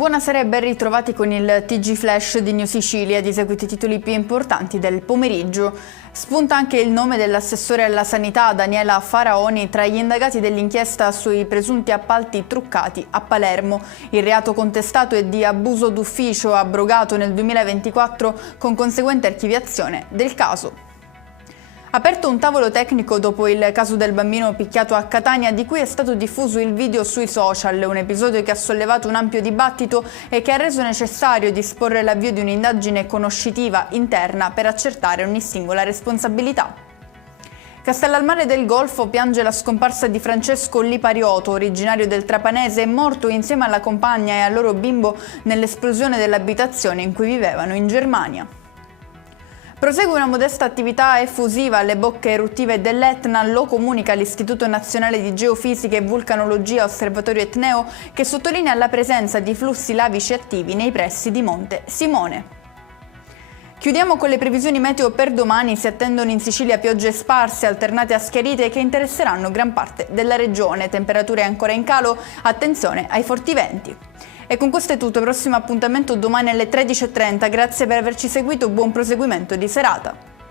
Buonasera e ben ritrovati con il TG Flash di New Sicilia. Di seguito i titoli più importanti del pomeriggio. Spunta anche il nome dell'assessore alla sanità Daniela Faraoni tra gli indagati dell'inchiesta sui presunti appalti truccati a Palermo. Il reato contestato è di abuso d'ufficio, abrogato nel 2024 con conseguente archiviazione del caso. Aperto un tavolo tecnico dopo il caso del bambino picchiato a Catania, di cui è stato diffuso il video sui social, un episodio che ha sollevato un ampio dibattito e che ha reso necessario disporre l'avvio di un'indagine conoscitiva interna per accertare ogni singola responsabilità. Castellalmare del Golfo piange la scomparsa di Francesco Lipariotto, originario del Trapanese, morto insieme alla compagna e al loro bimbo nell'esplosione dell'abitazione in cui vivevano in Germania. Prosegue una modesta attività effusiva alle bocche eruttive dell'Etna, lo comunica l'Istituto Nazionale di Geofisica e Vulcanologia Osservatorio Etneo, che sottolinea la presenza di flussi lavici attivi nei pressi di Monte Simone. Chiudiamo con le previsioni meteo per domani. Si attendono in Sicilia piogge sparse alternate a schiarite che interesseranno gran parte della regione. Temperature ancora in calo, attenzione ai forti venti. E con questo è tutto, prossimo appuntamento domani alle 13:30. Grazie per averci seguito, buon proseguimento di serata.